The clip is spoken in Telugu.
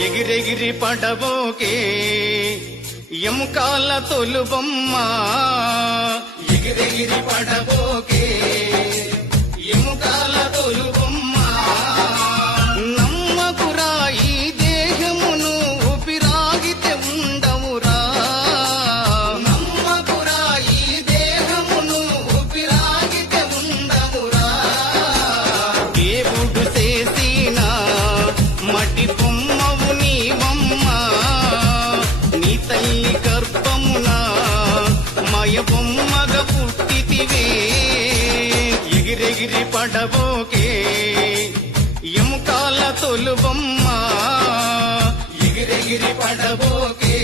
ఎగిరెగిరి పడబోకే ఎముకాల తొలుబొమ్మ ఎగిరెగిరి పడబోకే ఎముకాల తొలుబొమ్మ నమ్మకురా ఈ దేహమును ఊపిరాగితే ఉండవురా నమ్మకురా ఈ దేహమును ఊపిరాగితే ఉండవురా దేవుడు చేసిన మట్టి బొమ్మవు నీవమ్మ నీ తల్లి గర్భమున మాయ బొమ్మగా పుట్టితివే ఎగిరెగిరి పడబోకే ఎముకాల తొలుబొమ్మ ఎగిరెగిరి పడబోకే